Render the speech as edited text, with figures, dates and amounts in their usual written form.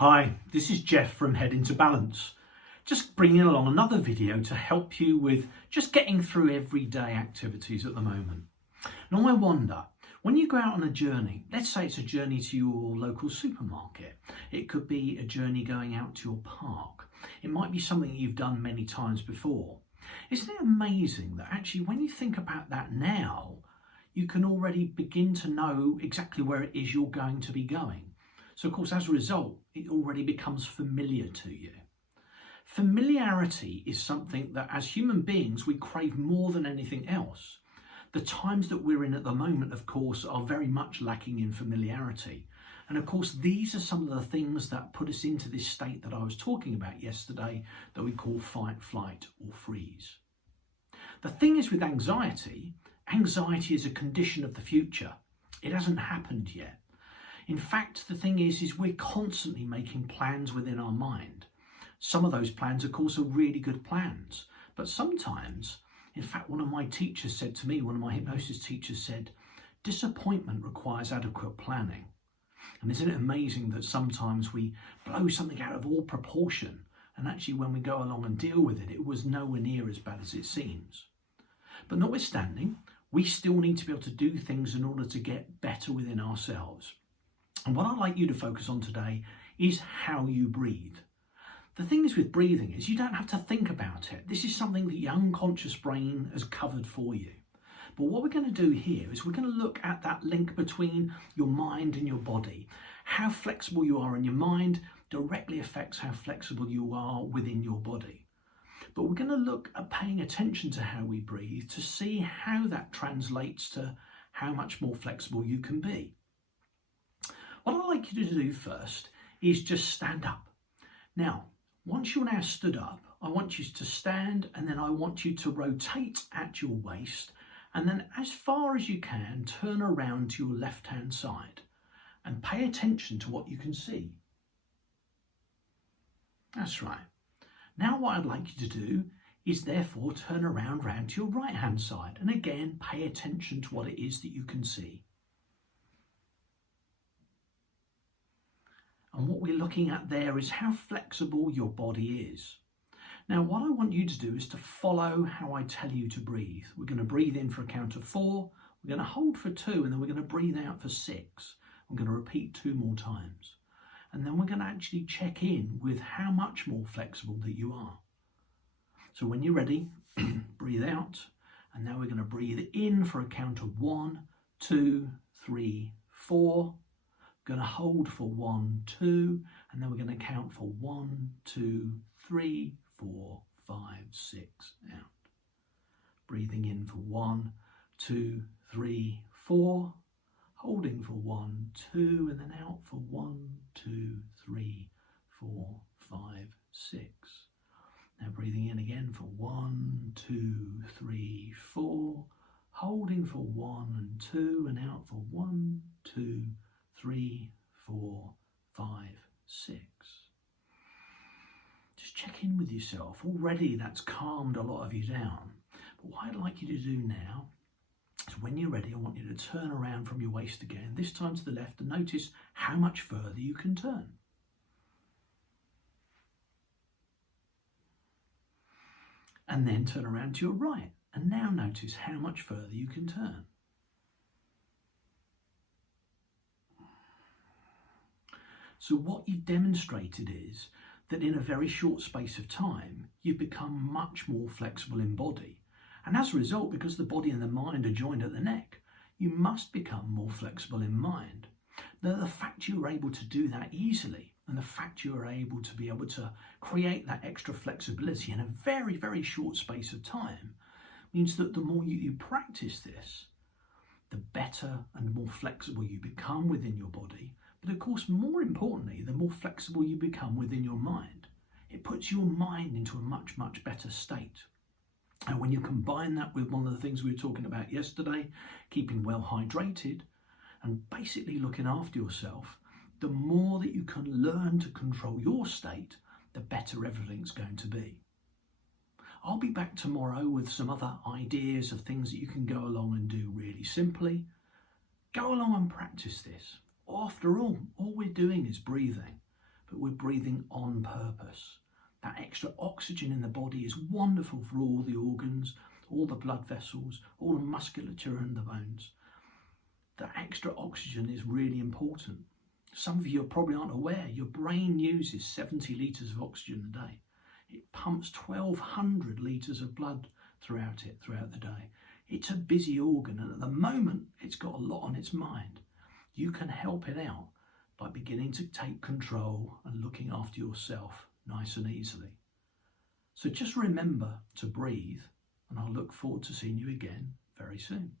Hi, this is Jeff from Head Into Balance. Just bringing along another video to help you with just getting through everyday activities at the moment. Now I wonder, when you go out on a journey, let's say it's a journey to your local supermarket. It could be a journey going out to your park. It might be something you've done many times before. Isn't it amazing that actually when you think about that now, you can already begin to know exactly where it is you're going to be going? So of course, as a result, it already becomes familiar to you. Familiarity is something that as human beings, we crave more than anything else. The times that we're in at the moment, of course, are very much lacking in familiarity. And of course, these are some of the things that put us into this state that I was talking about yesterday that we call fight, flight, or freeze. The thing is with anxiety is a condition of the future. It hasn't happened yet. In fact, the thing is we're constantly making plans within our mind. Some of those plans, of course, are really good plans. But sometimes, in fact, one of my teachers said to me, one of my hypnosis teachers said, disappointment requires adequate planning. And isn't it amazing that sometimes we blow something out of all proportion, and actually when we go along and deal with it, it was nowhere near as bad as it seems. But notwithstanding, we still need to be able to do things in order to get better within ourselves. And what I'd like you to focus on today is how you breathe. The thing is with breathing is you don't have to think about it. This is something that your unconscious brain has covered for you. But what we're going to do here is we're going to look at that link between your mind and your body. How flexible you are in your mind directly affects how flexible you are within your body. But we're going to look at paying attention to how we breathe to see how that translates to how much more flexible you can be. What I'd like you to do first is just stand up. Now, once you're now stood up, I want you to stand and then I want you to rotate at your waist and then as far as you can, turn around to your left-hand side and pay attention to what you can see. That's right. Now what I'd like you to do is therefore turn around to your right-hand side and again, pay attention to what it is that you can see. And what we're looking at there is how flexible your body is. Now, what I want you to do is to follow how I tell you to breathe. We're going to breathe in for a count of 4. We're going to hold for 2, and then we're going to breathe out for 6. I'm going to repeat 2 more times. And then we're going to actually check in with how much more flexible that you are. So when you're ready, breathe out. And now we're going to breathe in for a count of 1, 2, 3, 4. Going to hold for 1, 2, and then we're going to count for 1, 2, 3, 4, 5, 6, out. Breathing in for 1, 2, 3, 4, holding for 1, 2, and then out for 1, 2, 3, 4, 5, 6. Now breathing in again for 1, 2, 3, 4, holding for 1 and 2, and out for 1, 2, 3, 4, 5, 6. Just check in with yourself. Already that's calmed a lot of you down. But what I'd like you to do now is when you're ready, I want you to turn around from your waist again, this time to the left, and notice how much further you can turn. And then turn around to your right, and now notice how much further you can turn. So what you've demonstrated is that in a very short space of time, you've become much more flexible in body. And as a result, because the body and the mind are joined at the neck, you must become more flexible in mind. Now, the fact you were able to do that easily and the fact you were able to create that extra flexibility in a very, very short space of time means that the more you practice this, the better and more flexible you become within your body. But of course, more importantly, the more flexible you become within your mind. It puts your mind into a much, much better state. And when you combine that with one of the things we were talking about yesterday, keeping well hydrated and basically looking after yourself, the more that you can learn to control your state, the better everything's going to be. I'll be back tomorrow with some other ideas of things that you can go along and do really simply. Go along and practice this. After all we're doing is breathing. but we're breathing on purpose. That extra oxygen in the body is wonderful for all the organs, all the blood vessels, all the musculature and the bones. That extra oxygen is really important. Some of you probably aren't aware, your brain uses 70 litres of oxygen a day. It pumps 1,200 litres of blood throughout the day. It's a busy organ, and at the moment it's got a lot on its mind. You can help it out by beginning to take control and looking after yourself nice and easily. So just remember to breathe, and I'll look forward to seeing you again very soon.